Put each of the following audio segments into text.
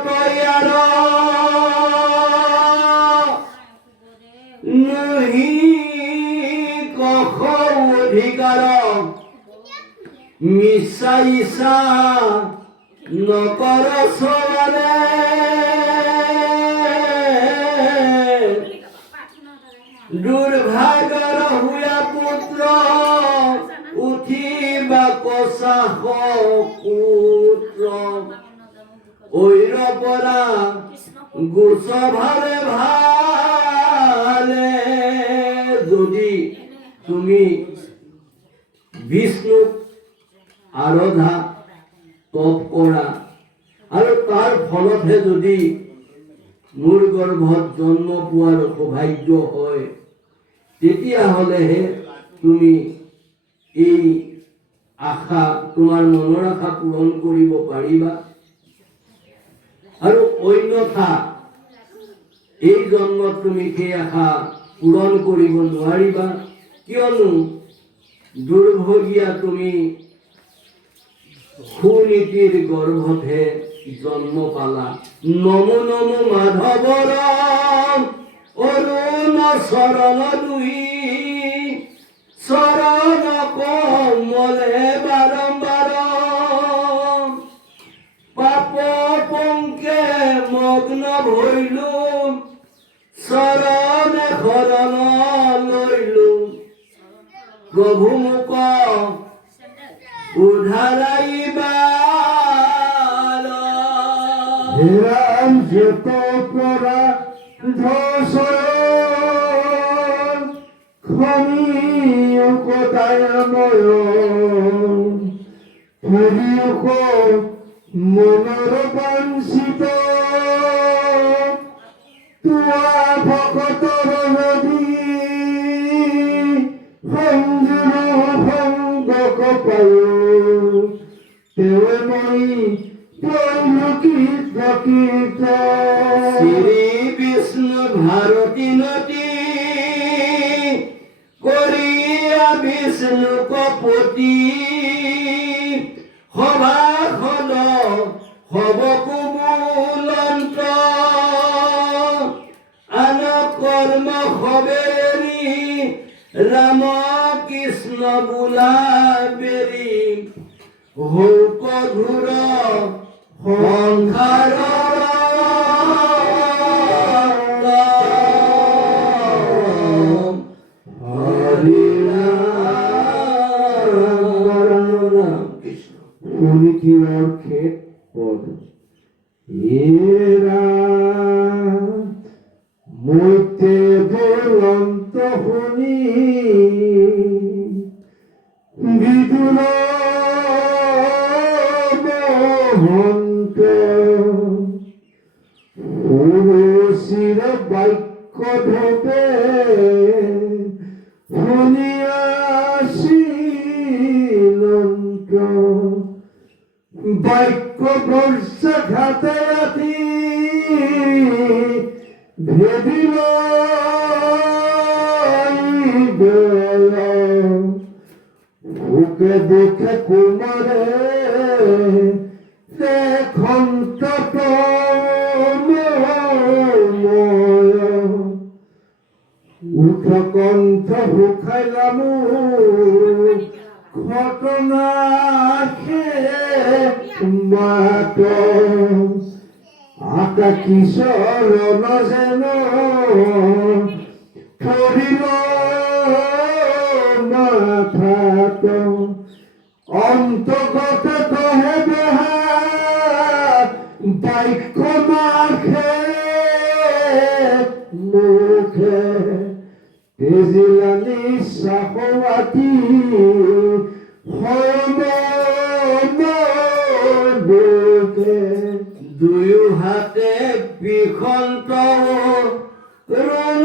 তৈয়াৰ নহি কখ অধিকাৰ মিছা ইচ্ছা নকৰ চৰে দুৰ্ভাগৰ হুয়া পুত্ৰ উঠিবা কচা পুত্ৰ ঐৰ পৰা গোচ ভালে ভালে যদি তুমি বিষ্ণুক আৰাধনা তপ কৰা আৰু তাৰ ফলতহে যদি মোৰ গৰ্ভত জন্ম পোৱাৰ সৌভাগ্য হয় তেতিয়াহ'লেহে তুমি এই আশা তোমাৰ মনৰ আশা পূৰণ কৰিব পাৰিবা আৰু অন্যথা এই জন্মত তুমি সেই আশা পূৰণ কৰিব নোৱাৰিবা কিয়নো দুৰ্ভগীয়া তুমি সুনীতিৰ গৰ্ভতহে জন্ম পালা নমো নমো মাধৱৰ অৰুণ চৰণ দুই চৰণ কমলে বাৰম্বাৰ পাপ পংকে মগ্ন ভৈলো চৰণে শৰণ লৈলো প্ৰভু মোক উদ্ধাৰাইবা হেৰাম যেত পৰা ধসৰণ খনি কদায়ময় হৰিক মনৰ বাঞ্ছিত তোৱা ভকতৰ নদী সংযোগ সংগক পায় তেওঁ মই শ্ৰী বিষ্ণু ভাৰতী নদী কৰিয়া বিষ্ণু কপতি সভাখন হব কুমুলন্ত আন কৰ্ম হবেৰি ৰাম কৃষ্ণ বোলা বেৰি হৌক ঘূৰ সংসাৰ সুনীতিৰ খেত পদ এৰা মৈতে বলন্ত শুনি বিদুৰ মহন্ত পুৰুষিৰ বাক্য ধোপে শুনিয়াছিলন্ত বাক্য বৰ্ষ ঘাতে ৰাতি ভেদিল ভোকে দুখে কুমাৰে খন্ত উঠ কণ্ঠ ভুখাইলামো ঘটনা মাত আকাশী চৰণ যেন পৰিল মাথাত অন্তগত কহে বেহা বাক্য মাখে মুখে তেজিলা নিশ্বাসী দুয়ো হাতে বিষন্ত ৰুণ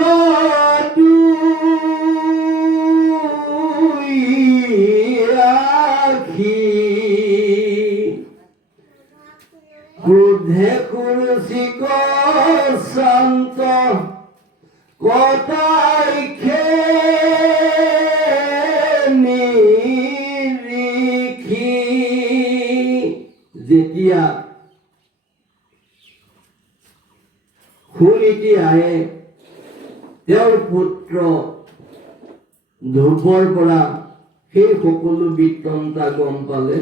আখি ক্ৰোধে কুৰুচিক শান্ত কটাইখে নিৰিখি যেতিয়া সুনীতিয়ে তেওঁৰ পুত্ৰ ধ্ৰুৱৰ পৰা সেই সকলো বৃত্তান্ত গম পালে।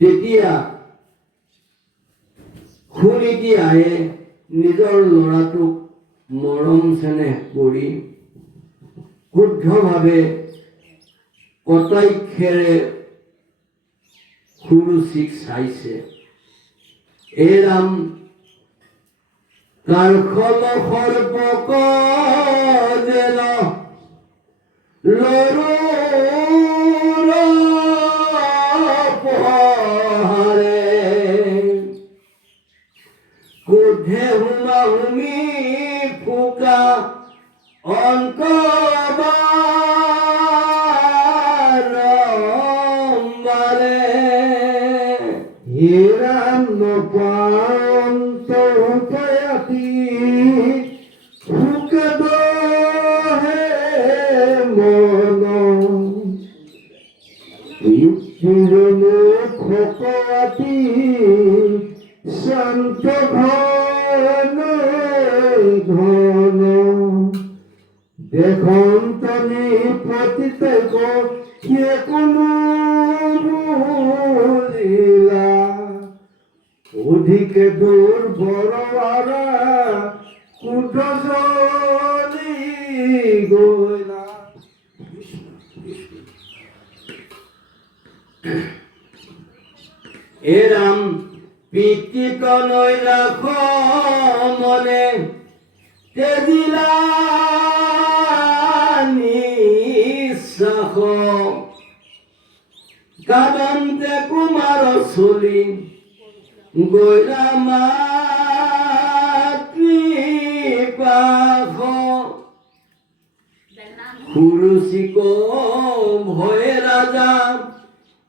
তেতিয়া সুনীতিয়ে নিজৰ ল'ৰাটোক মৰম চেনেহ কৰি শুদ্ধভাৱে কটাক্ষেৰে সুৰুচিক চাইছে। এৰাম কাৰখল সৰ্বক দেল লৰুৰ পহৰে ক্ৰোধে হুমা হুমি ফুকা অন্তবাৰে হিৰাম নপান্ত উপায়াতি ফুকদ হে মন খোকাতি শান্ত ঘন ঘন দেখন্তনি পতিতক কে কোনো ভুলিলা অধিকে দূর বড়রা কুটজলি গইলা। এরাম পিতৃত নৈ রাখ মনে তেজিলা নিঃশ্বাস কাদন্তে কুমার চলি গইলা মাতৃপাশ সুৰুচিক ভয়ে ৰাজা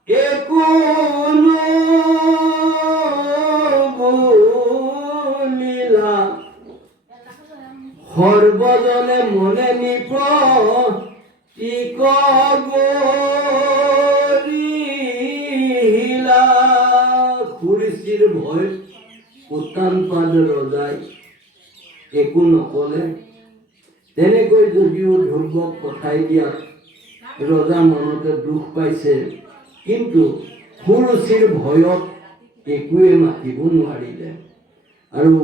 একো বলিলা সৰ্বজনে মনে নিপ টিক গৰিলা। সুৰুচিৰ ভয় উত্তানপাদ ৰজাই একো নকলে। তেনেকৈ যদিও ধ্ৰুৱক পঠাই দিয়াত ৰজা মনতে দুখ পাইছে, কিন্তু সুৰুচিৰ ভয়ত একোৱে মাতিব নোৱাৰিলে আৰু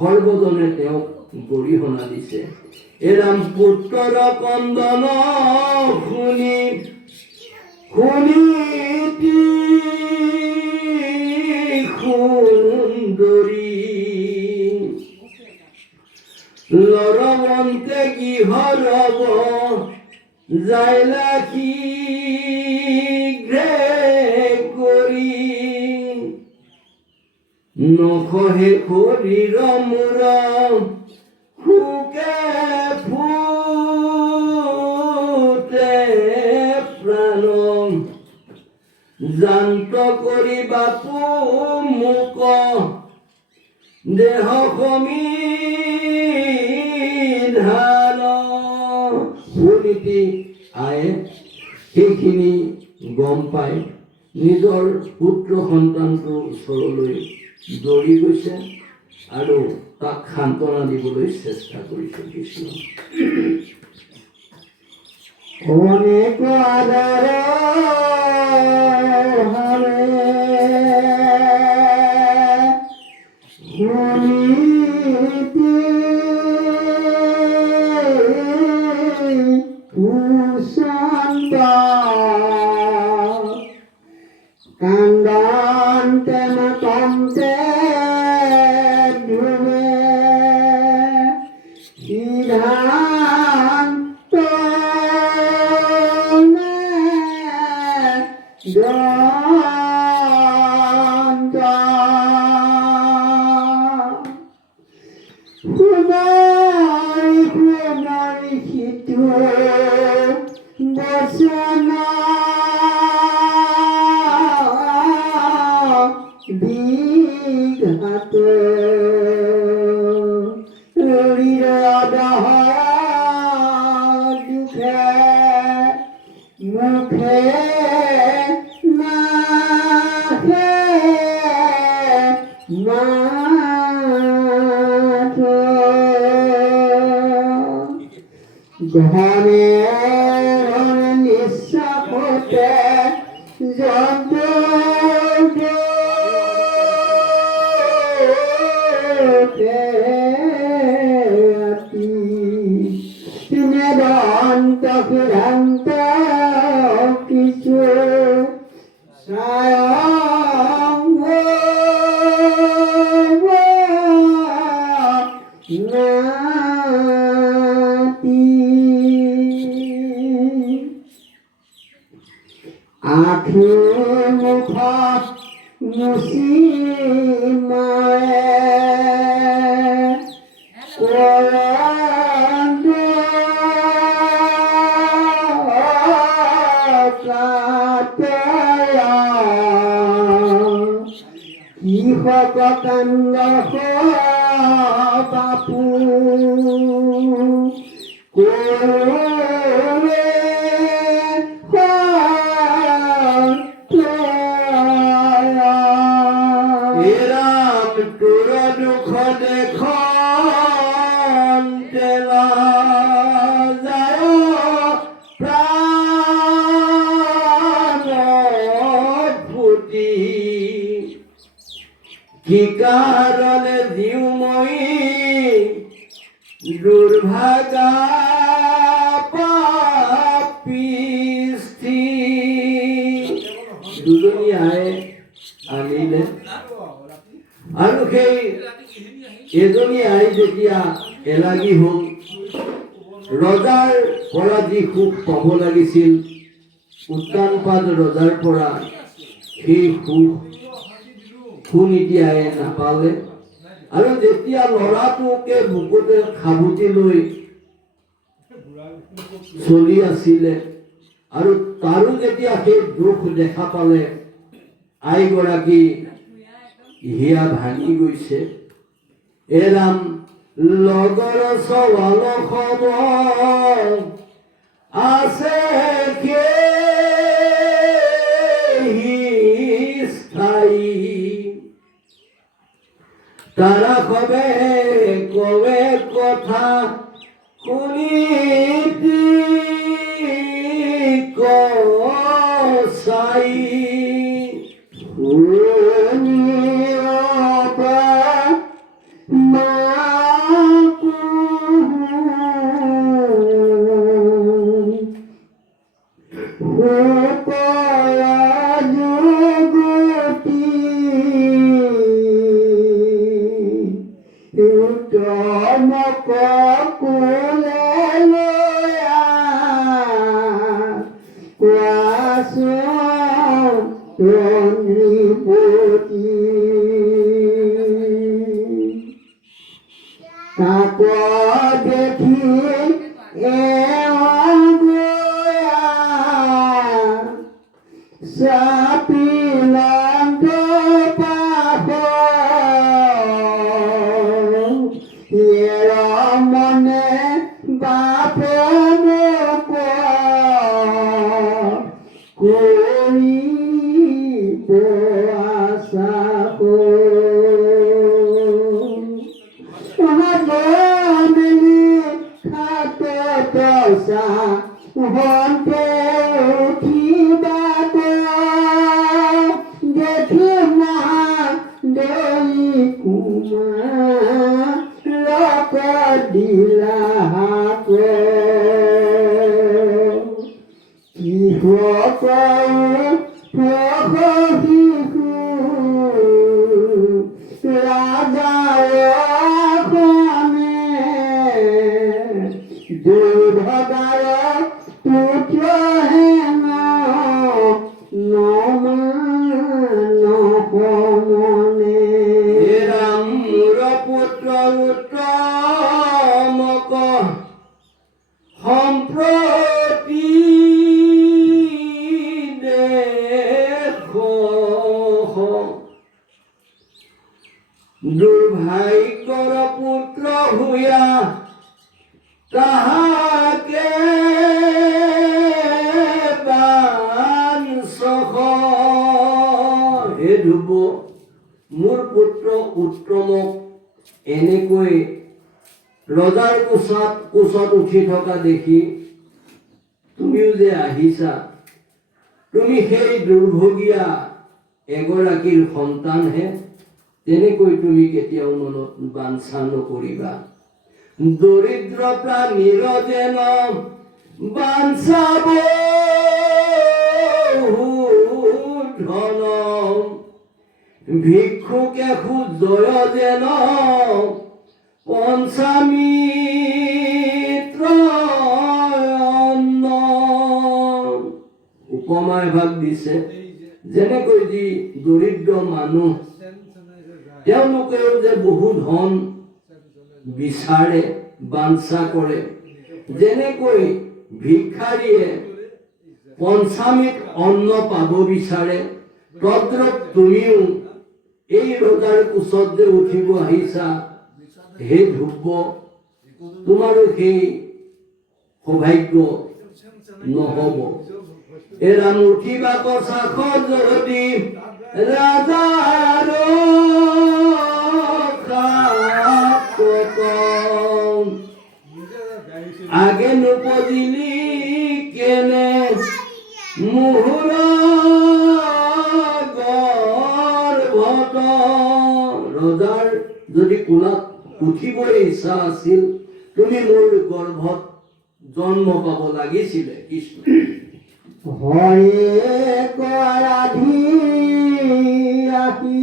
সৰ্বজনে তেওঁক গৰিহণা দিছে। এৰাম পুত্ৰৰ কন্দন শুনি শুনি সুন্দৰী লৰবন্তে গৃহৰব যাইলা শীঘ্ৰে কৰি নখহে শৰীৰ মূৰ সুকে ফুটে প্ৰাণ জান্ত কৰি বাপু মোক দেহ সমিধান। সুনীতিয়ে সেইখিনি গম পাই নিজৰ পুত্ৰ সন্তানটোৰ ওচৰলৈ দৌৰি গৈছে আৰু তাক সান্তনা দিবলৈ চেষ্টা কৰিছে। কৃষ্ণ অনেক আদৰ হাৰে সুনীতি সুশান্ত কান্দন্তে মাতন্তে ধ্ৰুৱে সিদ্ধান্ত দন্ত শুনাই সিটো বচন বিঘাত দুখে মুখে নাহে ঘনে ঘনে নিঃশ্বাসতে নিরন্ত ফিরান্ত কিছু আখি মুখ মুচি কৃষক কান্দ বাপু এরাম তোর দুঃখ দেখন তেলা যায় প্রাণত ফুটি কি কারণে দিও মই দুর্ভাগা পাপিষ্ঠি দুজনী আয়ে আনিলে আৰু সেই এজনী আই যেতিয়া এলাগী হ'ল ৰজাৰ পৰা যি সুখ পাব লাগিছিল উত্তানপাদ ৰজাৰ পৰা সেই সুখ এতিয়াই নাপালে আৰু যেতিয়া ল'ৰাটোকে বুকুতে সাবুতি লৈ চলি আছিলে আৰু তাৰো যেতিয়া সেই দুখ দেখা পালে আইগৰাকী হিয়া ভাঙি গৈছে এৰাম লগৰ সৱাল খবৰ আছে স্থায়ী তারা কবে কবে কথা শুনি কসাই দেখি সাপিলান্ত পাখ মনে বাপ করিব আশা হন্তে উঠিবা দেখি না দেই কুমার দিলা কি শিশু রাজা দুর্ভগার পুত্র হেন নমনে এরাম মোর পুত্র উত্তমক সম্প্রতি দুর্ভাগ্যর পুত্র হইয়া তাহাকে হে ধ্ৰুৱ মোৰ পুত্ৰ উত্তমক এনেকৈ ৰজাৰ কোচত উঠি থকা দেখি তুমিও যে আহিছা, তুমি সেই দুৰ্ভগীয়া এগৰাকীৰ সন্তানহে, তেনেকৈ তুমি কেতিয়াও মনত বাঞ্ছা নকৰিবা। দৰিদ্ৰ প্ৰাণীৰ যেন বাঞ্ছাব ধন, ভিক্ষুকে সুজয় যেন পঞ্চামিত্ৰ অন্ন। উপমা এভাগ দিছে, যেনেকৈ যি দৰিদ্ৰ মানুহ তেওঁলোকেও যে বহু ধন বিচাৰে, বাঞ্ছা কৰে, যেনেকৈ ভিক্ষাৰীয়ে পঞ্চামৃত অন্ন পাব বিচাৰে, তদ্ৰূপ তুমিও এই ৰজাৰ কোচত যে উঠিব আহিছা, হে ধ্ৰুৱ, তোমাৰো সেই সৌভাগ্য নহব। এৰাম উঠিবা কছাখ যদি ৰাজাৰ আগে নুপদিলি কেনে মুহুৰ গৰ্ভত। ৰজাৰ যদি কোলাত উঠিবই ইচ্ছা আছিল, তুমি মোৰ গৰ্ভত জন্ম পাব লাগিছিলে। কৃষ্ণ হৰে কৰাধি আহি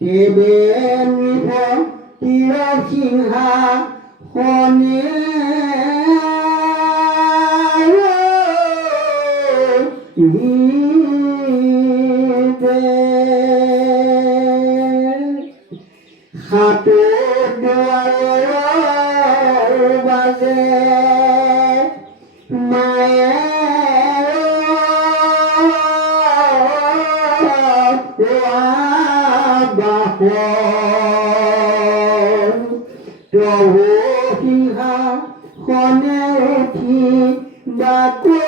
তেবে নিভ তিৰসিংহা শনে হাতৰ দুৱাৰৰ বাজে মায়ে বাহন। প্ৰভু সিংহাসনে উঠি বাকৰি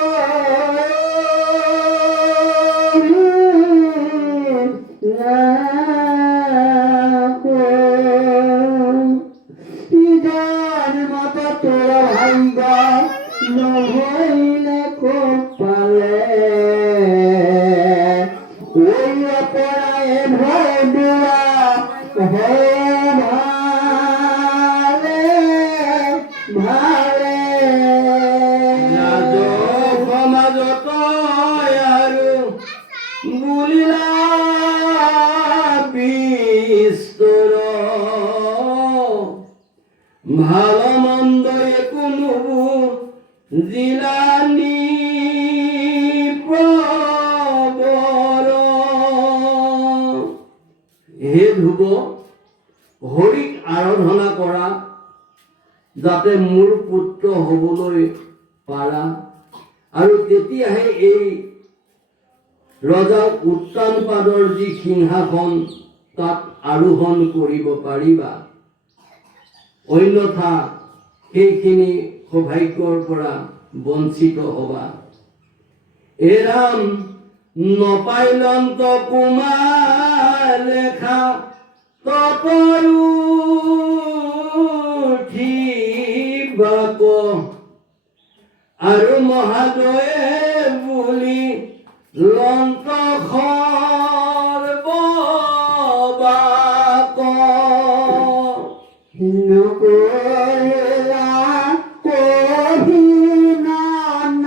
নহৈলে কপালে পৰাই ভদুৱা ভালে ভালে। সমাজত আৰু বুলিলা বিস্তৰ, ভাল মন্দ কোনো জিলানি প্ৰবৰ। হে ধ্ৰুৱ, হৰিক আৰাধনা কৰা, যাতে মোৰ পুত্ৰ হবলৈ পাৰা, আৰু তেতিয়াহে এই ৰজা উত্তানপাদৰ যি সিংহাসন তাত আৰোহণ কৰিব পাৰিবা। অন্যথা সেইখিনি সৌভাগ্যৰ পৰা বঞ্চিত হবা। এৰাম নপাইলন্ত কুমাৰ লেখা তপৰু উঠিবাক, আৰু মহাদয়ে বুলি লন্ত সৰ্ববাক। নকৰিলা অভিনন্দন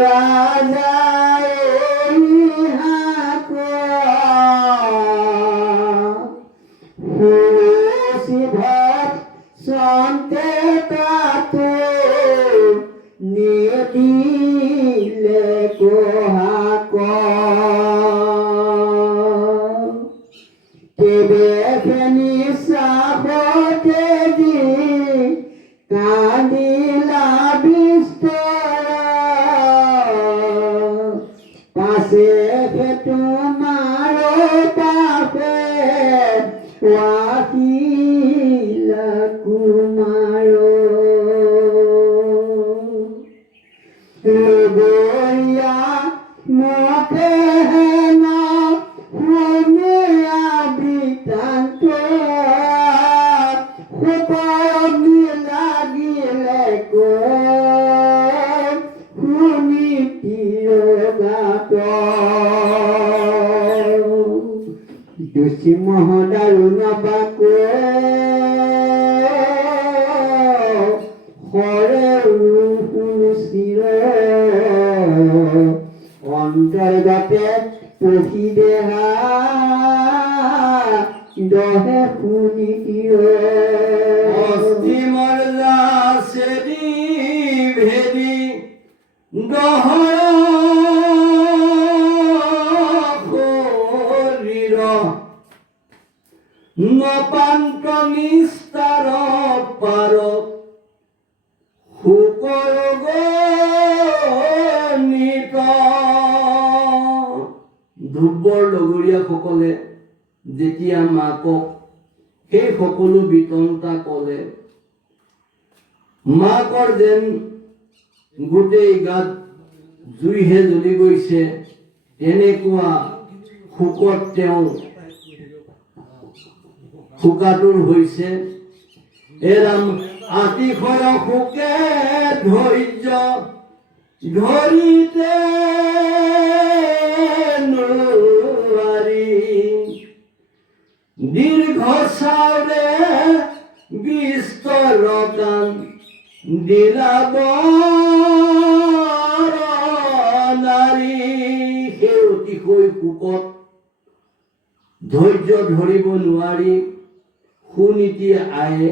ৰাজাই শিৱত চন্তে তাতো নিদিলে কহাক। তেবে ফেনি চাহতে দি কান্দিলা বিস্তৰ, পাছে তোমাৰ পাপে ৱাকিলা দুচি মহদাৰু নবাকো হৰে চিৰ অন্তৰ্গতে পহি দেহা দহে শুনি অস্থি মৰ্যা চেৰি ভেদি দহৰ শৰীৰ নপান্ত নিস্তাৰ পাৰ শুকৰ গণিত ধুব্বৰ লগৰীয়াসকলে যেতিয়া মাকক সেই সকলো বিতংতা ক'লে, মাকৰ যেন গোটেই গাত জুইহে জ্বলি গৈছে, তেনেকুৱা শোকত তেওঁ শোকাতুৰ হৈছে। এৰাম আতিশয় শোকে ধৈৰ্য ধৰিতে নোৱাৰি দীৰ্ঘ চাউলে বিস্তৰ কাণ দিলাব নাৰী। সেই অতিশয় শোকত ধৈৰ্য ধৰিব নোৱাৰি সুনীতি আয়ে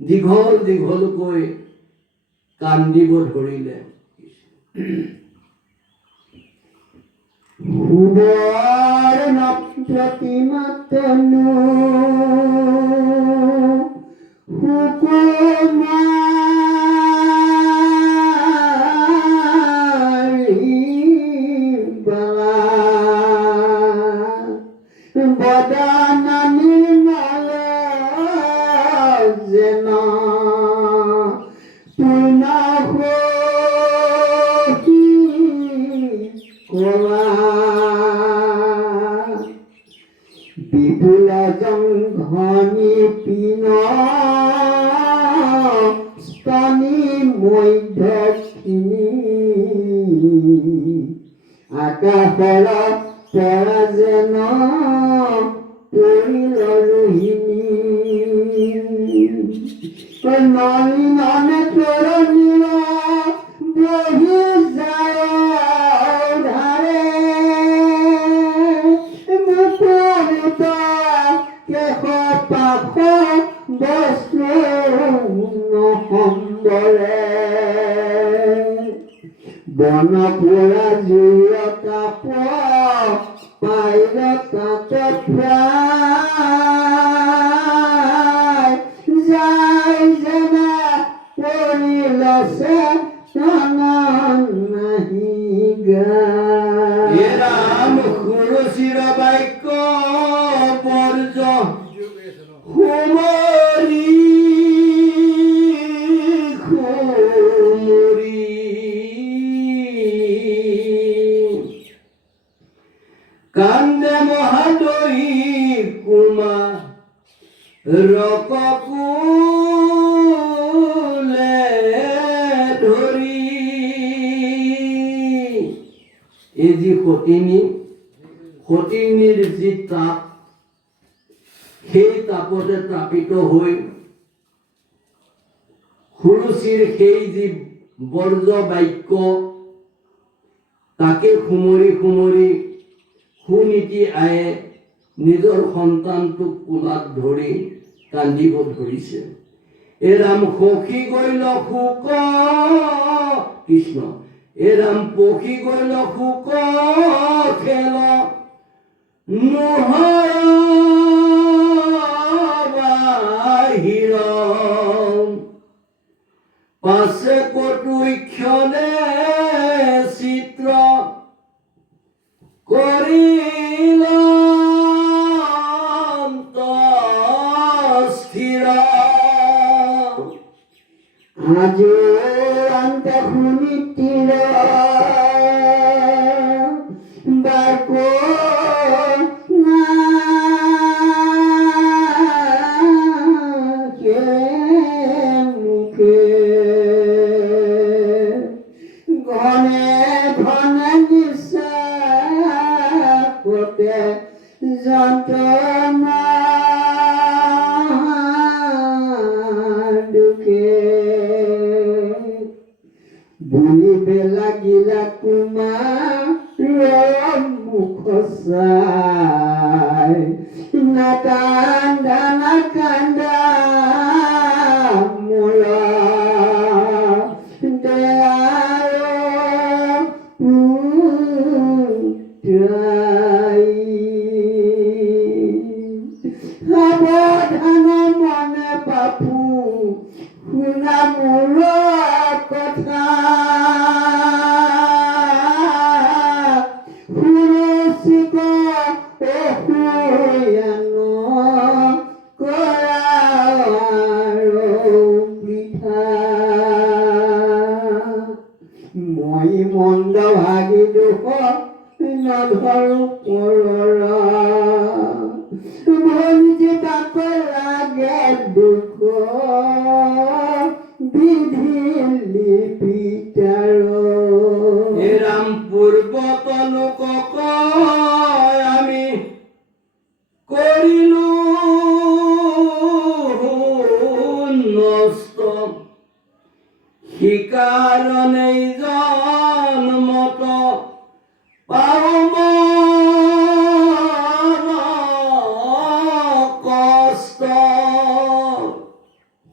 দীঘল দীঘলকৈ কান্দিব ধৰিলে। শুবৰ নপ্ৰতিমাতনু সুকুমাৰী বদনা নিৰ্মল যেন কলা বিপুল জংঘনি পিন স্তনি মধ্যখিনি আকাশৰ পৰা যেন পৰিল ৰোহিণী নলিন তৰণীৰ বহি যায় ধাৰে মুকুলিত কেশ পাশ বস্ত্ৰ সম্বৰে বন পুৰা জুইৰ তাপ পাইল তাত প্ৰায় যায় যেনে পৰিল নাহি এৰাম সুৰচিৰ বাক্য বৰ্জ সুমৰি সুমৰি কান্দে মহাদয়ী কুমা ৰককুলে ধৰি। এই যি সতিনীৰ যি তাপ, সেই তাপতে তাপিত হৈ সুৰুচিৰ সেই যি বৰ্জ বাক্য তাকে সুমৰি সুমৰি সুনীতি আয়ে নিজৰ সন্তানটোক কোলাত ধৰি কান্দিব ধৰিছে। এৰাম সখী গৈল শোক কৃষ্ণ এৰাম পখী গৈল শোক খেল বাহিৰ পাছে কটু ক্ষণে চিত্ৰ কৰিল স্থিৰ। আজি অন্ত শুনিতিৰ বাকো মুখে ঘনে ঘনে নিশ্বাসতে যন্ত্রণার দুঃখে বলিবে লাগিলা কুমার মুখ চাই না কান্দা না কান্দা মোলা দয়াল পুত্রাই সাবধান মনে বাপু শুনা মোৰ কথা সুৰক্ষিত অসুয়ান কৰাৰ বৃথা মই মন্দ ভাগি দুখ নধৰো পৰৰা ভঞ্জি তাক লাগে দুখ বিধি লিপিতাৰ এরাম পূর্বতন আমি করিল নষ্ট শিকারণে জন্মত পাও কষ্ট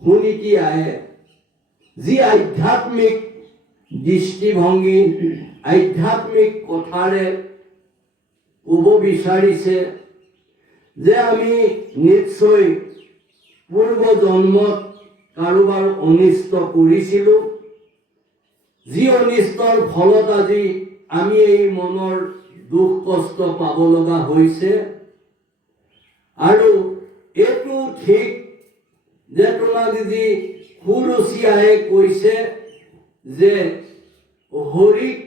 শুনি কি আহে যি আধ্যাত্মিক দৃষ্টিভংগী আধ্যাত্মিক কথাৰে ক'ব বিচাৰিছে যে আমি নিশ্চয় পূৰ্ব জন্মত কাৰোবাৰ অনিষ্ট কৰিছিলোঁ, যি অনিষ্টৰ ফলত আজি আমি এই মনৰ দুখ কষ্ট পাব লগা হৈছে। আৰু এইটো ঠিক যে তোমাক যি সুৰুচিয়াই কৈছে যে হৰিক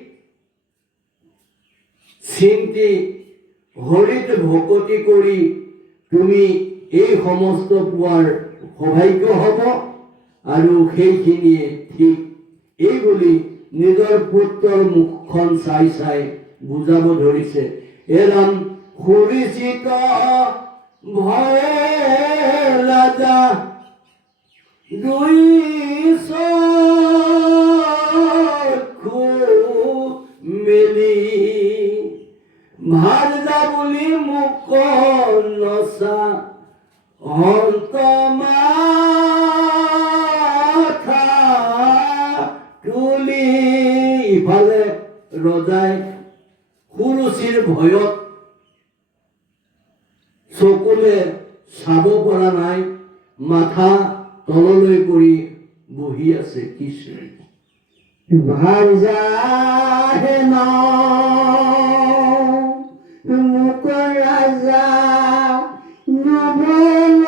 চিন্তি হৰিত ভকতি কৰি তুমি এই সমস্ত পোৱাৰ সৌভাগ্য হ'ব। আৰু সেইখিনিয়ে ঠিক এই বুলি নিজৰ পুত্ৰৰ মুখখন চাই চাই বুজাব ধৰিছে। এৰাম সুৰিচিত ভয়ে ৰাজা দুই চক্ষু মেলি ভাৰ যাবলি মুখ নচা হন্ত মাথা তুলি। ইফালে ৰজাই সুৰুচিৰ ভয়ত চকুলে চাব পৰা নাই, মাথা তললৈ কৰি বহি আছে। কৃষ্ণ ভাৰ যাহে ন মুখ ৰাজা নবল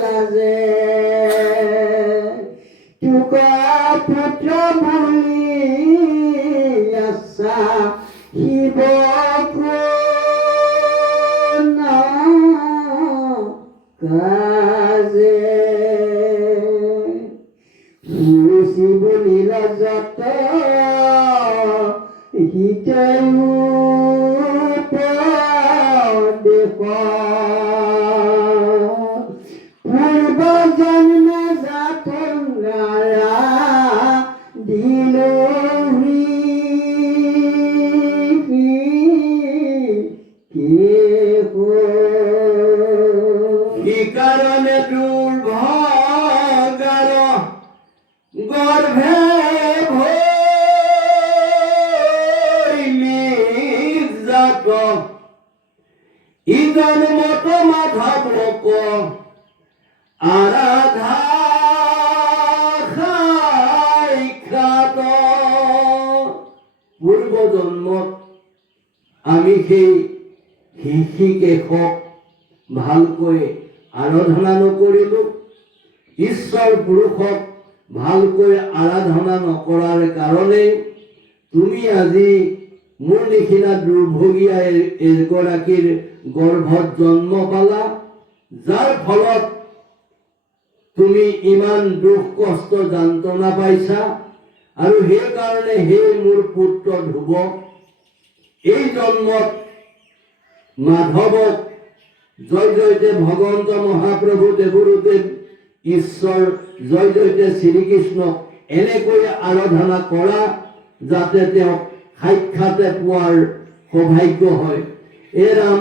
লাজে টুকা পুত্ৰ বুলি আছা শিৱ কাজে সুৰুচি বুলিল যত হিতয়ু দেশ পূৰ্ব জন্ম জাতংগাৰা দিলোহি কারণে দুর্ভাগার গর্ভে ভইলি জাত ইজন মত মাধব লোক আরাধা খাই খ্যাত। পূর্ব জন্মত আমি সেই হৃষিকেশক ভালকৈ আৰাধনা নকৰিলোঁ, ঈশ্বৰ পুৰুষক ভালকৈ আৰাধনা নকৰাৰ কাৰণে তুমি আজি মোৰ নিচিনা দুৰ্ভগীয়া এগৰাকীৰ গৰ্ভত জন্ম পালা, যাৰ ফলত তুমি ইমান দুখ কষ্ট যন্ত্ৰণা পাইছা। আৰু সেইকাৰণে হে মোৰ পুত্ৰ ধ্ৰুৱ, এই জন্মত মাধৱক জয় জয়তে ভগৱন্ত মহাপ্ৰভু দেৱৰুদেৱ ঈশ্বৰ জয় জয়তে শ্ৰীকৃষ্ণক এনেকৈ আৰাধনা কৰা, যাতে তেওঁক সাক্ষাতে পোৱাৰ সৌভাগ্য হয়। এ ৰাম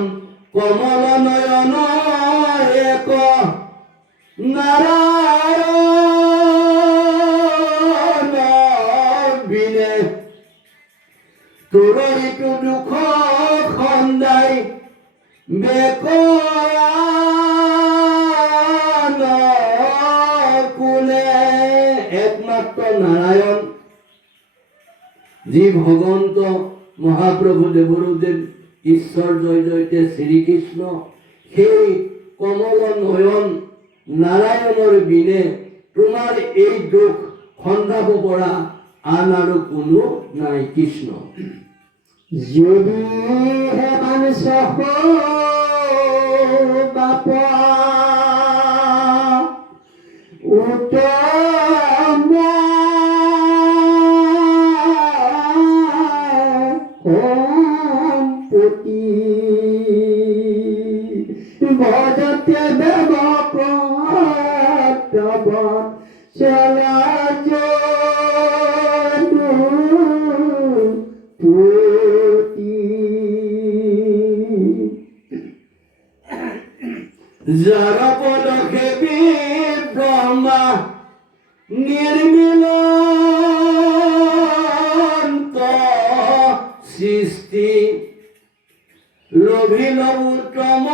কমল নয়ন এক নাৰায়ণ বিনে, তোৰৰিতো দুখ খন্দাই বেকৰান কোনে। একমাত্ৰ নাৰায়ণ যি ভগৱন্ত মহাপ্ৰভু দেৱৰুদেৱ ঈশ্বৰ জয় জয়তে শ্ৰীকৃষ্ণ, সেই কমল নয়ন নাৰায়ণৰ বিনে তোমাৰ এই দুখ খন্দাব পৰা আন আৰু কোনো নাই কৃষ্ণ। যদিহে মানস বাপ উত্তম সম্পত্তি ভজতে দেৱক তব চলাচ যাৰ পদক্ষেপী ব্ৰহ্মা নিৰ্মিলন্ত সৃষ্টি, লোভিল উত্তম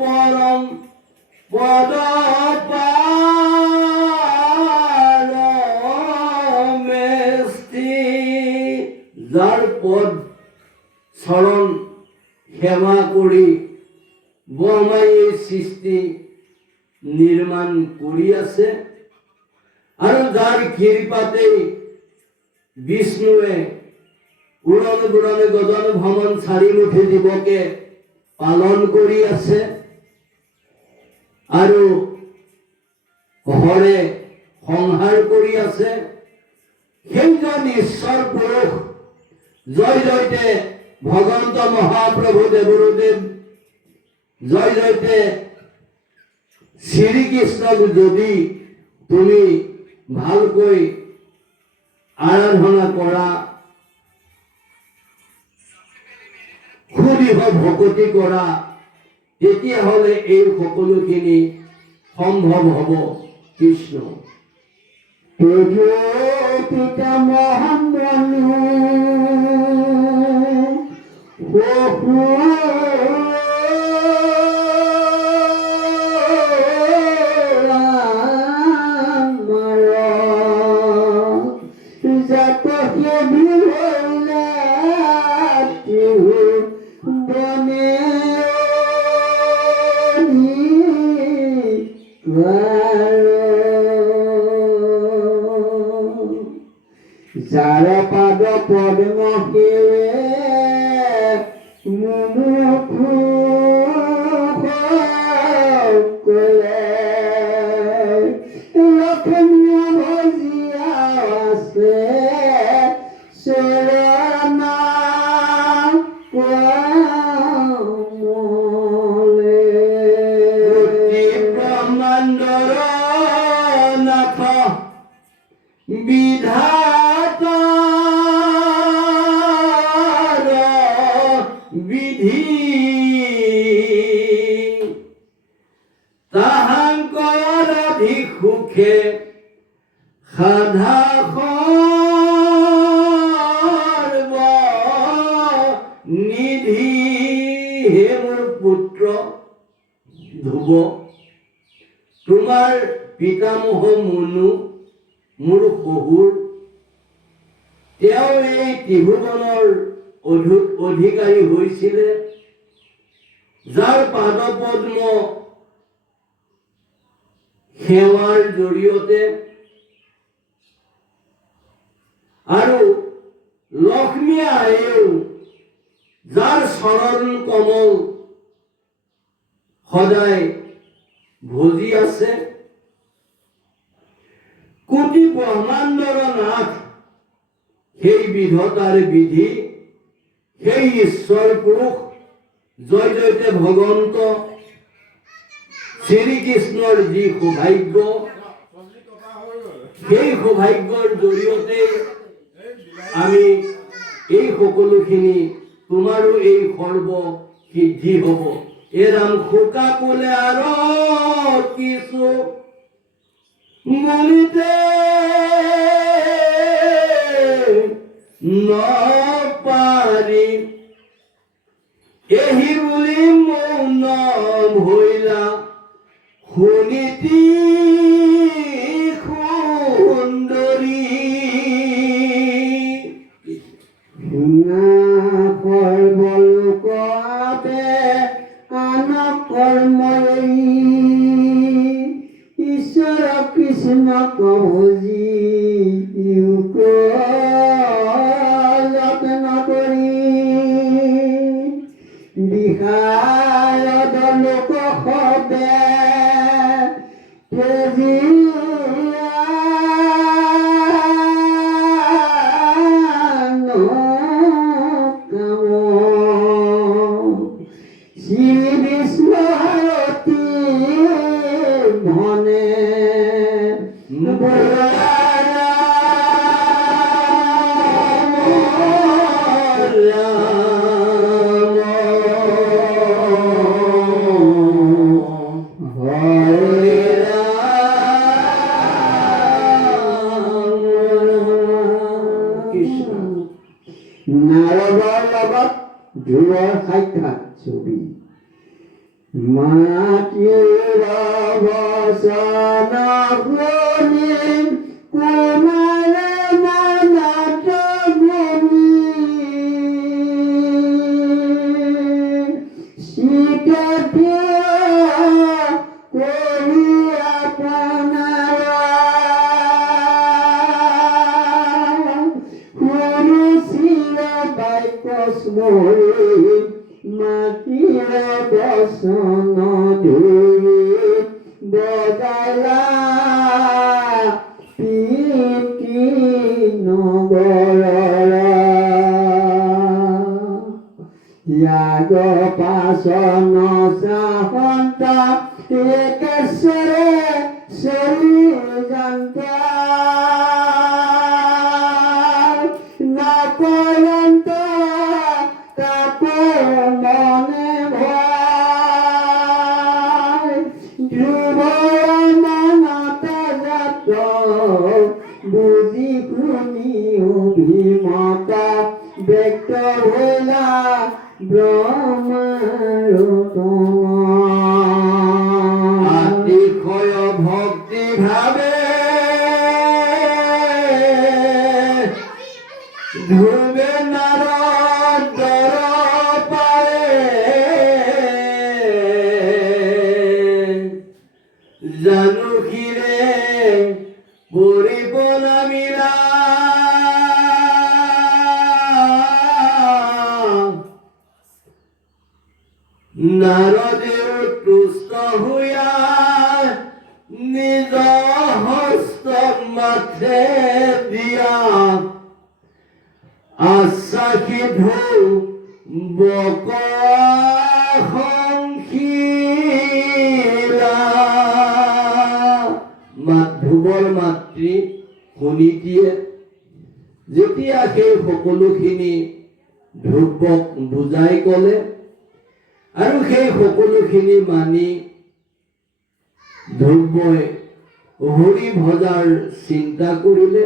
পৰম পদ পাৰমেষ্টি। যাৰ পদ চৰণ সেৱা কৰি ব্ৰহ্মাই এই সৃষ্টি নিৰ্মাণ কৰি আছে, আৰু যাৰ কৃপাতেই বিষ্ণুৱে উৰণে বুৰণে গগন ভ্ৰমণ চাৰিমুঠি দিৱকে পালন কৰি আছে, আৰু হৰে সংহাৰ কৰি আছে। সেইজন ঈশ্বৰ পুৰুষ জয় জয়তে ভগৱন্ত মহাপ্ৰভু দেৱৰুদেৱ জয় জয়তে শ্ৰীকৃষ্ণক যদি তুমি ভালকৈ আৰাধনা কৰা, সুদৃঢ় ভকতি কৰা, তেতিয়াহ'লে এই সকলোখিনি সম্ভৱ হ'ব কৃষ্ণ। পিতা মহামনু যাৰ পাদ পদ্ম সেৱে মুমুক্ষু সকলে, লক্ষ্মী ভজিয়া আছে চৰণ কমলে। ব্ৰহ্মাণ্ডৰ নাথ বিধাতাৰ বিধি, তাহাঙ্কৰ অধিক সুখে সাধা সৰ্ব নিধি। হে মোৰ পুত্ৰ ধ্ৰুৱ, তোমাৰ পিতামহ মুনু মোৰ শহুৰ, তেওঁ এই ত্ৰিভুৱনৰ অধিকাৰী হৈছিলে, যাৰ পাদ পদ্ম সেৱাৰ জৰিয়তে আৰু লক্ষ্মী আয়েও যাৰ চৰণ কমল সদায় ভজি আছে, কোটি ব্ৰহ্মাণ্ডৰ নাথ সেই বিধতাৰ বিধি সেই ঈশ্বৰ পুৰুষ জয় জয়তে ভগৱন্ত শ্ৰীকৃষ্ণৰ যি সৌভাগ্য সেই সৌভাগ্যৰ জৰিয়তে আমি এই সকলোখিনি তোমাৰো এই সৰ্ব সিদ্ধি হ'ব। এৰাম শোকা কোলে আৰু কিছু বলিতে নপাৰি এহি বুলি মৌন ভৈলা শুনিতি সুন্দৰী সৰ্বলোকতে আন কৰ্মই ঈশ্বৰ কৃষ্ণ কবজি যত্ন কৰি বিশাৰদ লোক সবে শ্ৰী বিষ্ণুৰতি মনে নাৰদৰ লগত ধ্ৰুৱৰ সাক্ষাৎ ছবি মাটিৰ বচন শুনি কুমাৰে মনত গুণি কৰি আপোনাৰ মাটিৰ বচন ধৰি বজাইলা পিতৃ নগৰৰ য়াগ পাচন চাহন্ত একেশ্বৰে চলি যন্তা নপয়ন্ত মনে ভয় ধ্ৰুৱৰ মনত যাত বুজি শুনি অভিমত ব্যক্ত হলা ব্ৰহ্মাৰ আতিশয় ভক্তি ভাবে ধ্ৰুৱে নাৰদৰ জানুষীৰে পৰিব নামিলা নাৰদেও তুষ্ট হৈয়া নিজ হস্ত মাথে দিয়া আশ্বাসী ঢৌ ধ্ৰুৱৰ মাতৃ শুনিতিয়ে যেতিয়া সেই সকলোখিনি ধ্ৰুৱক বুজাই ক'লে আৰু সেই সকলোখিনি মানি ধ্ৰুৱই হৰি ভজাৰ চিন্তা কৰিলে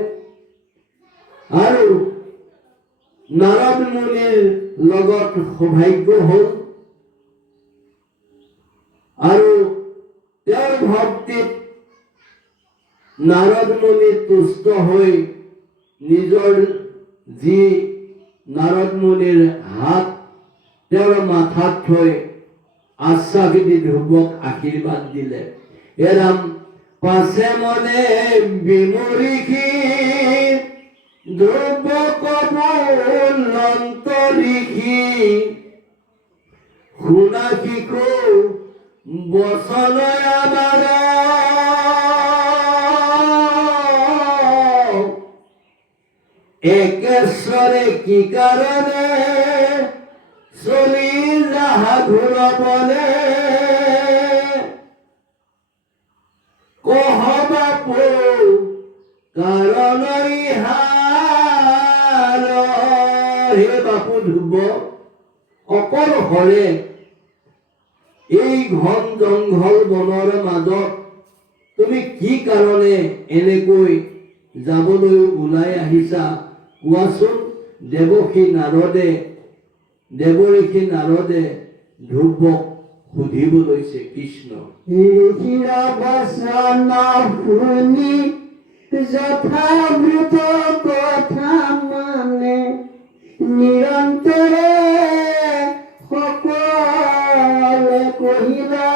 আৰু নাৰদ মুনিৰ লগত সৌভাগ্য হ'ল আৰু তেওঁৰ ভক্তিত নাৰদ মুনি তুষ্ট হৈ নিজৰ যি নাৰদ মুনিৰ হাত তেওঁৰ মাথাত থৈ আশ্বাসিতি ধ্ৰুৱক আশীৰ্বাদ দিলে। এৰাম পাছে মনে বিমুৰিখি ধ্ৰুৱ কবুলন্ত লিখি শুনা শিকো বচন আমাৰ একেশ্বৰে কি কাৰণে চলি যাহা ঘূৰাবলে কহ বাপু কাৰণ ইহাৰ হে বাপু ধ্ৰুৱ অকল হৰে এই ঘন জংঘল বনৰ মাজত তুমি কি কাৰণে এনেকৈ যাবলৈ ওলাই আহিছা কোৱাচোন। দেৱঋষি নাৰদে ধ্ৰুৱক সুধিব লৈছে কৃষ্ণ। ঋষিৰ বচন শুনি যথাভূত কথা মানে নিৰন্তৰে সকলে কহিলা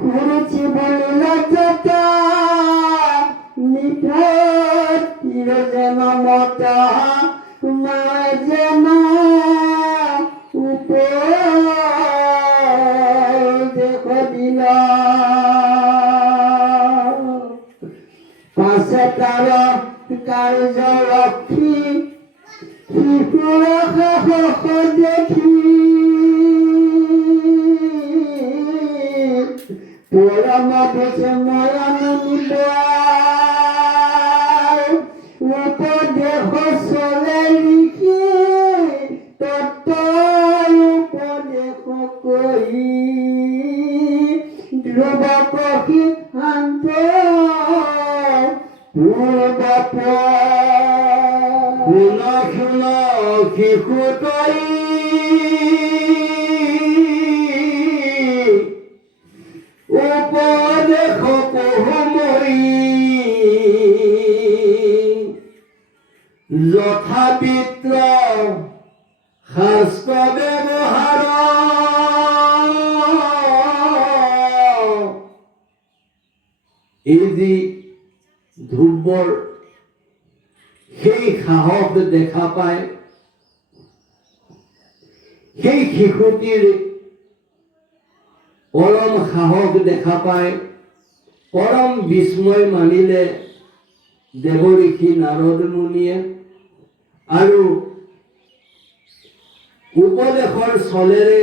সুৰুচি বুলিলা তথা নিঠতিৰ যেন মতা মায় যেন উপদেশ দিলা পাছে তাৰ কাৰ্যলক্ষী শিশুৰ সাহস দেখি পৰম মৰম উপদেশ চলে লিখি তত্ত্বৰ উপদেশ কৰি ধ্ৰুৱক সিদ্ধান্ত পূৰ্ব শুন শুন শিশু তই উপদেশ কহমৰি যথাপিত্ৰ শাস্ত্ৰ ব্যৱহাৰ এই যি ধ্ৰুৱৰ সেই সাহস দেখা পায় সেই শিশুটিৰ পৰম সাহস দেখা পায় পৰম বিস্ময় মানিলে দেৱঋষি নাৰদ মুনিয়ে আৰু উপদেশৰ চলেৰে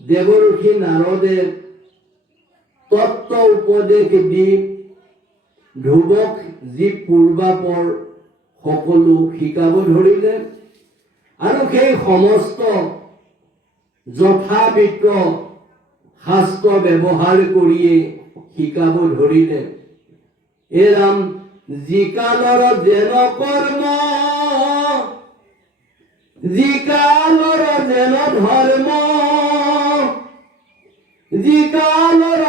দেৱঋষি নাৰদে তত্ত্ব উপদেশ দি ধ্ৰুৱক যি পূৰ্বাপৰ সকলো শিকাব ধৰিলে আৰু সেই সমস্ত যথাবিত্ত শাস্ত্ৰ ব্যৱহাৰ কৰিয়ে শিকাব ধৰিলে। এ ৰাম যিকালৰ যেন কৰ্ম যিকালৰ যেন ধৰ্ম যিকালৰ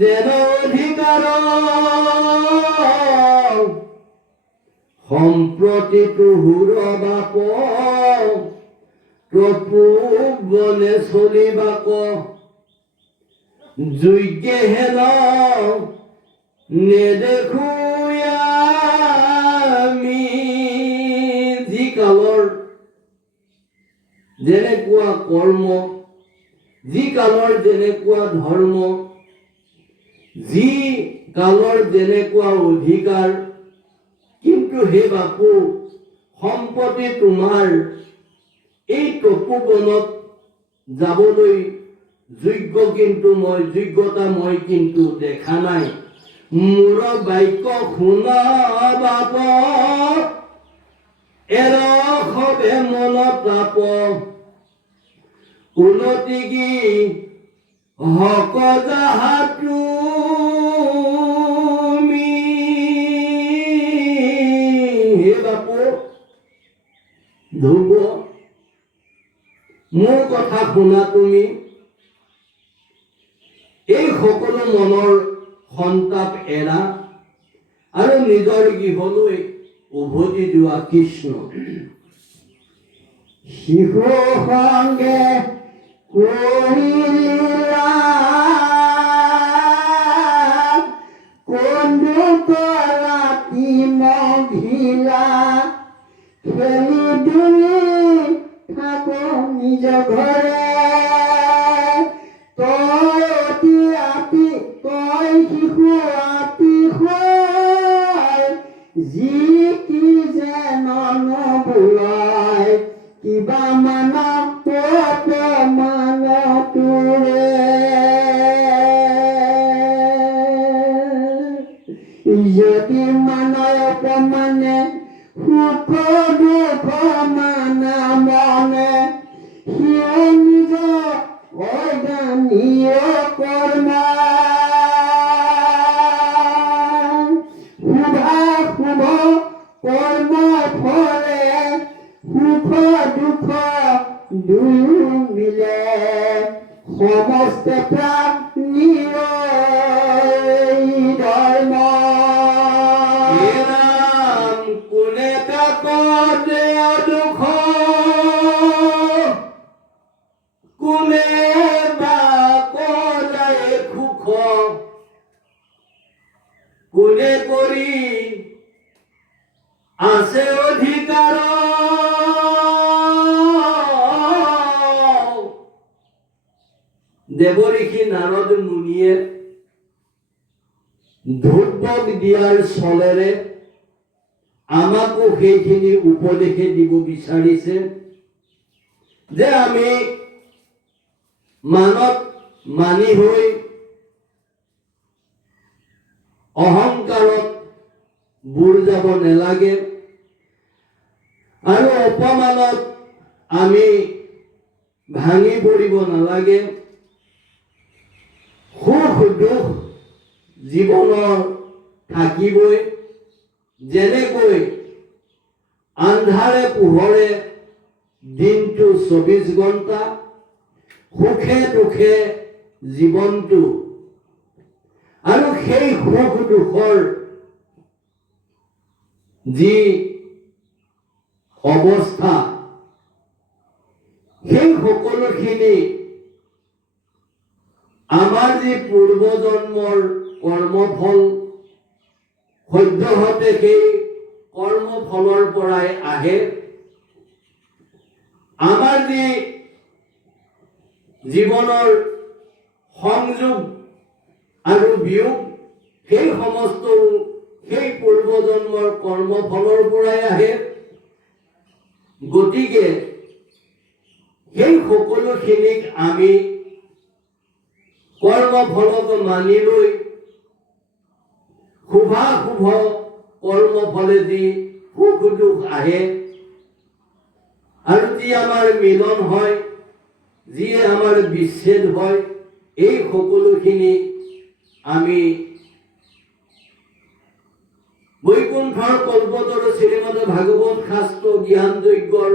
যেন অধিকাৰ সম্প্ৰতি তুহুৰ বাপ প্ৰপুবনে চলিবাক যোগ্যে হেন নেদেখো আমি। যি কালৰ যেনেকুৱা কৰ্ম যি কালৰ যেনেকুৱা ধৰ্ম যি কালৰ যেনেকুৱা অধিকাৰ কিন্তু হে বাপু সম্পত্তি তোমাৰ এই তপোবনত যাবলৈ যোগ্যতা মই কিন্তু দেখা নাই। মোৰ বাক্য শুনা বাপ এৰসবে মন তাপ উন্নতি কি হক যাহা তুমি। হে বাপু ধ্ৰুৱ মোৰ কথা শুনা তুমি এই সকলো মনৰ সন্তাপ এৰা আৰু নিজৰ গৃহলৈ উভতি যোৱা কৃষ্ণ। শিশু সঙ্গে কৰিলা কন্দু ৰাতি মহিলা খেলি ধুলি থাকো নিজ ঘৰে তই অতি আতি তই শিশু আতি যি কি যেন নবোলাই কিবা মানৱ অপমান তোৰে যদি মানৱ অপমানে সুখ দুখ মানা মনে সিয়ে নিজ অজ্ঞানীয় কৰ্ম শুভ কৰ্ম ফলে সুখ দুখ দুয়ো মিলে সমস্ত প্ৰাণীৰ ধৰ্ম এৰাম কোনে কাকতে দুখ কোনে বা কলায় সুখ কোনে কৰি আছে অধিকাৰ দেৱঋষি নাৰদ মুনিয়ে ধ্ৰুৱক দিয়াৰ চলেৰে আমাকো সেইখিনি উপদেশে দিব বিচাৰিছে যে আমি মানৱ মানি হৈ অহংকাৰত বুৰ যাব নালাগে আৰু অপমানত আমি ভাঙি পৰিব নালাগে সুখ দুখ জীৱনৰ থাকিবই যেনেকৈ আন্ধাৰে পোহৰে দিনটো 24 ঘণ্টা সুখে দুখে জীৱনটো আৰু সেই সুখ দুখৰ যি অৱস্থা সেই সকলোখিনি আমাৰ যি পূৰ্বজন্মৰ কৰ্মফল সদ্যহতে সেই কৰ্মফলৰ পৰাই আহে আমাৰ যি জীৱনৰ সংযোগ আৰু বিয়োগ সেই সমস্ত সেই পূৰ্বজন্মৰ কৰ্মফলৰ পৰাই আহে গতিকে সেই সকলোখিনিক আমি কৰ্মফলক মানি লৈ শুভাশুভ কৰ্মফলে যি সুখ দুখ আহে আৰু যি আমাৰ মিলন হয় যি আমাৰ বিচ্ছেদ হয় এই সকলোখিনি আমি বৈকুণ্ঠৰ কল্পতৰু শ্ৰীমদ ভাগৱত শাস্ত্ৰ জ্ঞান যজ্ঞৰ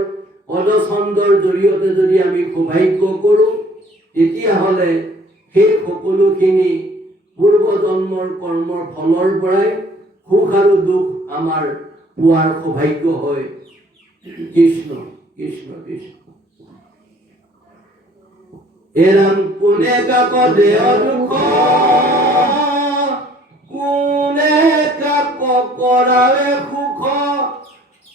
পদছন্দৰ জৰিয়তে যদি আমি সৌভাগ্য কৰোঁ তেতিয়াহ'লে সেই সকলোখিনি পূৰ্বজন্মৰ কৰ্মৰ ফলৰ পৰাই সুখ আৰু দুখ আমাৰ পোৱাৰ সৌভাগ্য হয় কৃষ্ণ কৃষ্ণ কৃষ্ণ এৰাম কোনে কাকতে দুখ কোনে কাক কৰালে সুখ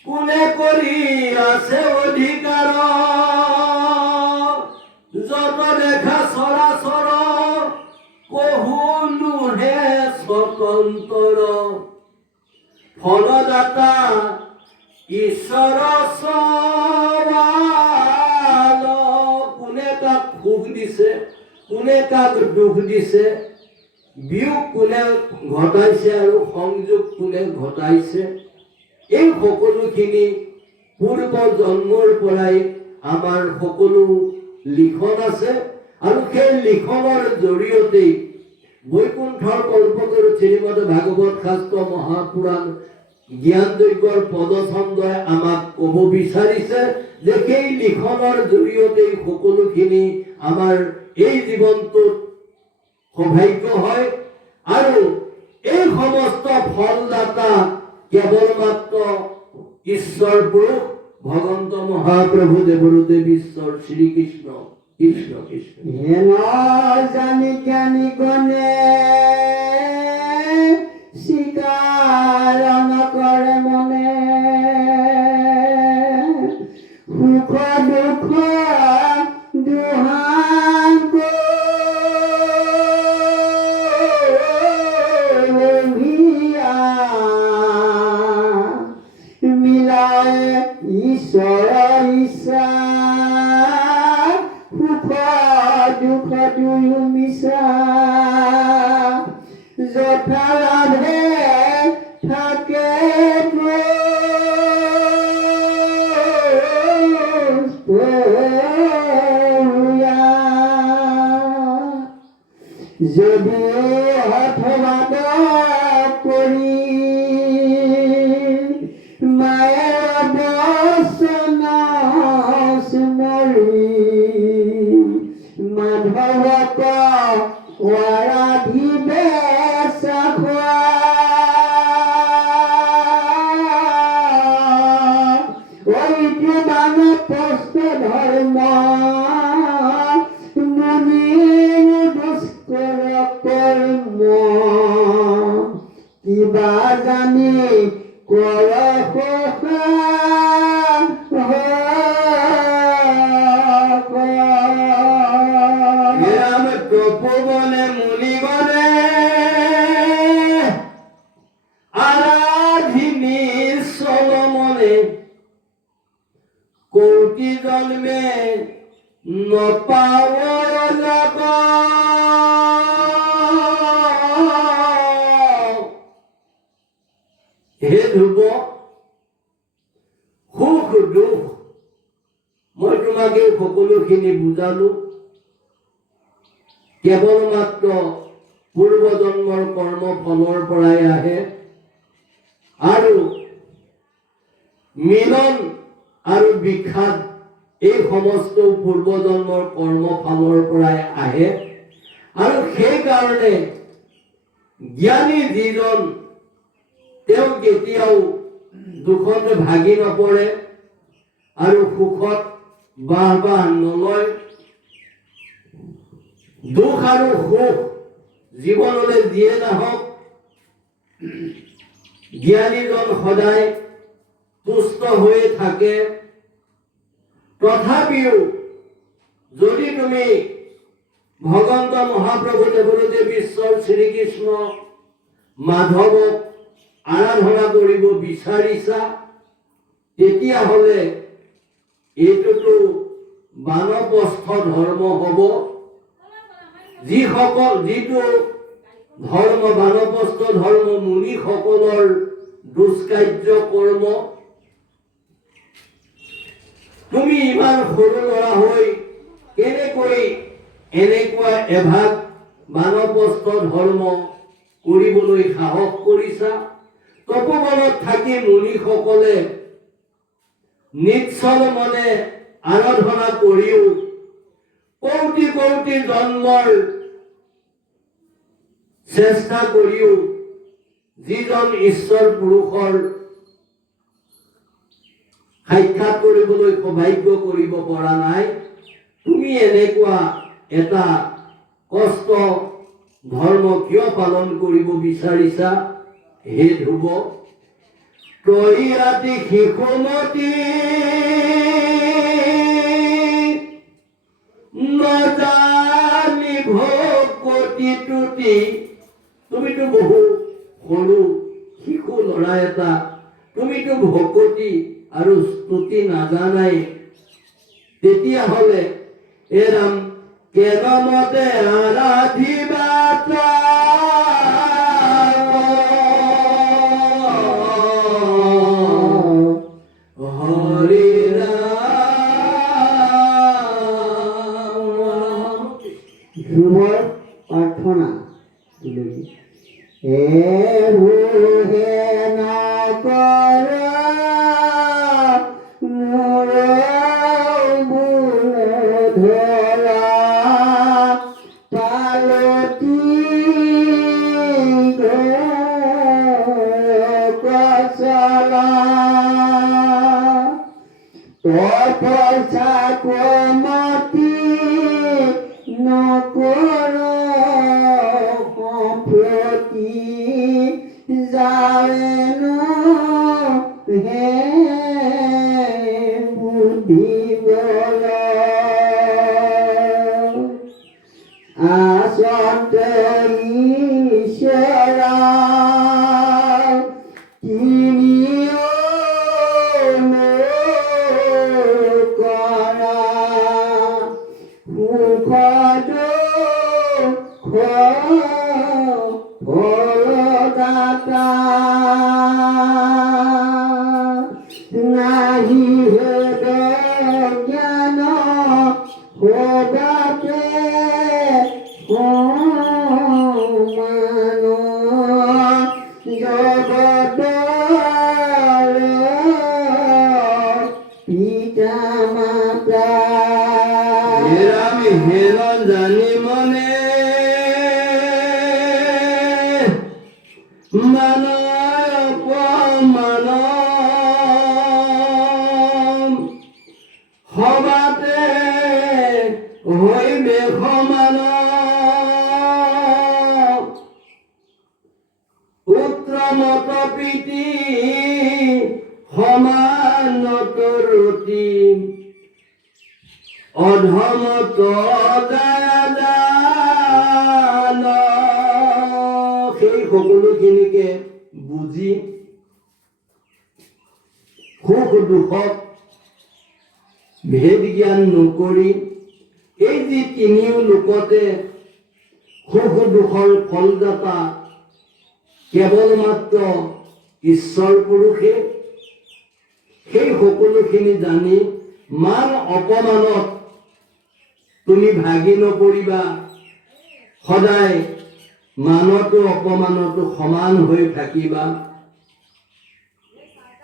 কোনে কৰি আছে অধিকাৰ যত দেখা চৰাচৰ কহুনুহে স্বতন্ত্ৰ ফলদাতা ঈশ্বৰ সবাল কোনে কাক সুখ দিছে কোনে কাক দুখ দিছে বিয়োগ কোনে ঘটাইছে আৰু সংযোগ কোনে ঘটাইছে এই সকলোখিনি পূৰ্ব জন্মৰ পৰাই আমাৰ সকলো লিখন আছে আৰু সেই লিখনৰ জৰিয়তে বৈকুণ্ঠৰ কল্পতৰু শ্ৰীমদ ভাগৱত শাস্ত্ৰ মহাপুৰাণ জ্ঞান যজ্ঞৰ পদছন্দই আমাক ক'ব বিচাৰিছে যে সেই লিখনৰ জৰিয়তে সকলোখিনি আমাৰ এই জীৱনটোত সৌভাগ্য হয় আৰু এই সমস্ত ফলদাতা কেৱল মাত্ৰ ঈশ্বৰ পুৰুষ ভগৱন্ত মহাপ্ৰভু দেৱৰুদেৱ ঈশ্বৰ শ্ৰীকৃষ্ণ কৃষ্ণ কৃষ্ণ হেন জানি জ্ঞানী গণে স্বীকাৰ নকৰে মনে সুখ দুখ দুহাংগ ঈশ্বৰৰ ইচ্ছা সুখ দুখ দুয়ো মিছা যথা লাভে থাকে যদি হঠবাদ কৰি মায়েৰ বচন স্মৰি মাধবক আৰাধিবে সখা ওইটি বানপ্ৰস্থ ধৰ্ম মুনিৰ দুষ্কৰ কৰ্ম কিবা জানি কৰ প্ৰভুবনে মুনিবনে আৰাধিনী সলমনে কোটি জন্মে নপাৱ জগ হে ধ্ৰুৱ সুখ দুখ মই তোমাক এই সকলোখিনি বুজালো কেৱল মাত্ৰ পূৰ্বজন্মৰ কৰ্মফলৰ পৰাই আহে আৰু মিলন আৰু বিখ্যাত এই সমস্ত পূৰ্বজন্মৰ কৰ্মফলৰ পৰাই আহে আৰু সেইকাৰণে জ্ঞানী যিজন তেওঁ কেতিয়াও দুখত ভাগি নপৰে আৰু সুখত বাহ নলয় দুখ আৰু সুখ জীৱনলৈ যিয়ে নাহক জ্ঞানীজন সদায় তুষ্ট হৈয়ে থাকে তথাপিও যদি তুমি ভগৱন্ত মহাপ্ৰভু দেৱদেৱ ঈশ্বৰ শ্ৰীকৃষ্ণ মাধৱক আৰাধনা কৰিব বিচাৰিছা তেতিয়াহ'লে এইটোতো বানপ্ৰস্থ ধৰ্ম হ'ব যিটো ধৰ্ম বানপ্ৰস্থ ধৰ্ম মুনিসকলৰ দুষ্কাৰ্য কৰ্ম তুমি ইমান সৰু ল'ৰা হৈ কেনেকৈ এনেকুৱা এভাগ বানপ্ৰস্থ ধৰ্ম কৰিবলৈ সাহস কৰিছা তপোবনত থাকি মুনিসকলে নিশ্চল মনে আৰাধনা কৰিও কোটি কোটি জন্মৰ চেষ্টা কৰিও যিজন ঈশ্বৰ পুৰুষৰ সাক্ষাৎ কৰিবলৈ সৌভাগ্য কৰিব পৰা নাই তুমি এনেকুৱা এটা কষ্ট ধৰ্ম কিয় পালন কৰিব বিচাৰিছা হে ধ্ৰুৱ তই ৰাতি শিশুমতী নজানি ভকতি তুতি তুমিতো বহু সৰু শিশু ল'ৰা এটা তুমিতো ভকতি আৰু স্তুতি নাজানাই তেতিয়াহ'লে এৰাম কেনমতে আৰাধিবা হৰি ধ্ৰুৱৰ প্ৰাৰ্থনা হে নকৰ মোৰ ধৰা পালতি কচলা তপস্যা কমতি নকৰ প্ৰতি যাৱেনো হে বুদ্ধিবল আচন্ত ঈশ্বৰা তিনিও প্ৰতি অধমত দায়াদান সেই সকলোখিনিকে বুজি সুখ দুখক ভেদ জ্ঞান নকৰি এই যি তিনিও লোকতে সুখ দুখৰ ফলদাতা কেৱল মাত্ৰ ঈশ্বৰ পুৰুষে সেই সকলোখিনি জানি মান অপমানত তুমি ভাগি নপৰিবা, সদায় মানতো অপমানতো সমান হৈ থাকিবা,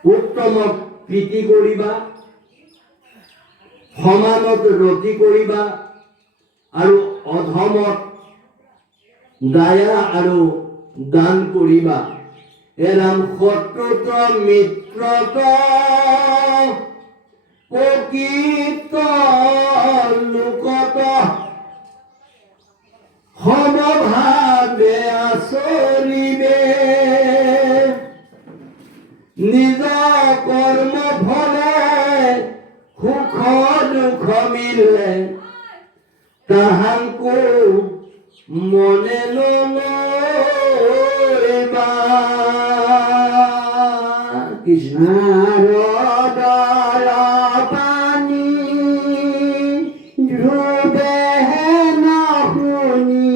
উত্তমক প্ৰীতি কৰিবা, সমানত ৰতি কৰিবা আৰু অধমত দায়া আৰু দান কৰিবা। এৰাম শত্ৰুত মিত্ৰত প্ৰকৃত লোকত সমভাৱে আচৰিবে, নিজ কৰ্ম ফলে সুখ দুখ মিলে, তাহাকো মনে নলয়বা। নাৰদৰ বাণী ধ্ৰুৱে নশুনি,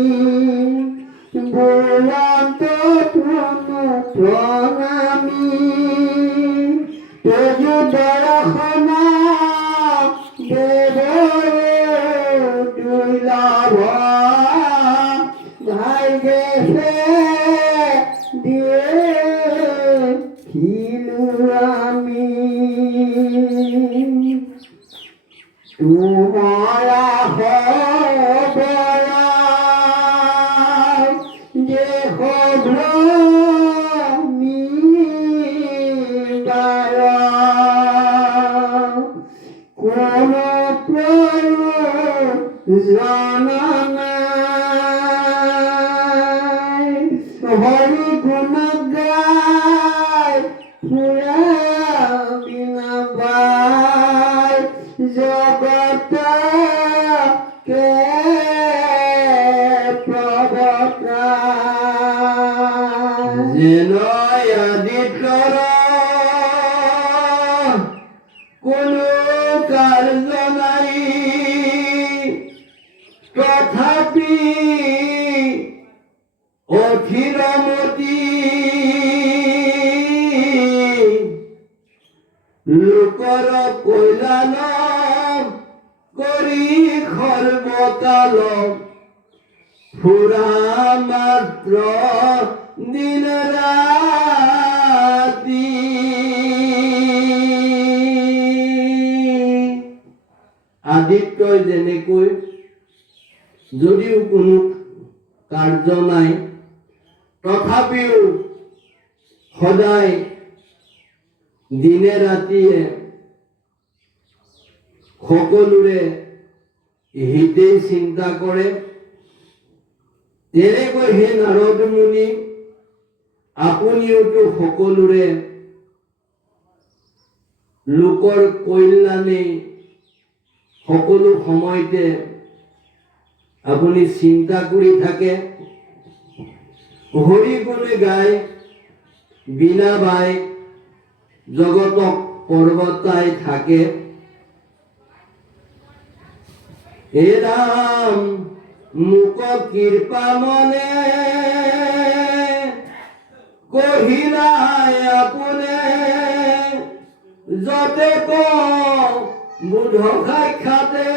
বুৰন্ত ধুনু প্ৰণামী, তেজু দৰ্শন দেৱৰে দুৰ্লভ, ভাগ্যে দেখিলো আমি। তোমারা খবরা যে খবরি কোন প্রয়োজন নাই, হরি গুণ গায় পুরা বিনা বাই, জগত কে প্রবর্তায়। যেন আদিত্যৰ কোনো কাৰ্য নাই, তথাপি অধীৰমতি লোকৰ কল্যাণ কৰি সৰ্বকাল, ফুৰা মাত্ৰ দিন ৰাতি। আদিত্যই যেনেকৈ যদিও কোনো কাৰ্য নাই তথাপিও সদায় দিনে ৰাতিয়ে সকলোৰে হিতেই চিন্তা কৰে, তেনেকৈ হে নাৰদ মুনি আপুনিওতো সকলোৰে লোকৰ কল্যাণে সকলো সময়তে আপুনি চিন্তা কৰি থাকে, হৰি গুণ গাই বিনা বাই জগতক পৰ্বতাই থাকে। হে ৰাম মোক কৃপা মনে কহিলাই আপোনে, যতে বুধ সাক্ষাতে,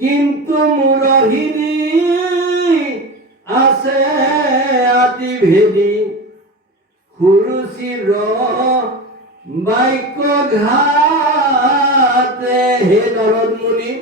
কিন্তু মুৰহিনী আছে আতি ভেদি, সুৰুচিৰ বাক্য ঘাতে। হে নাৰদ মুনি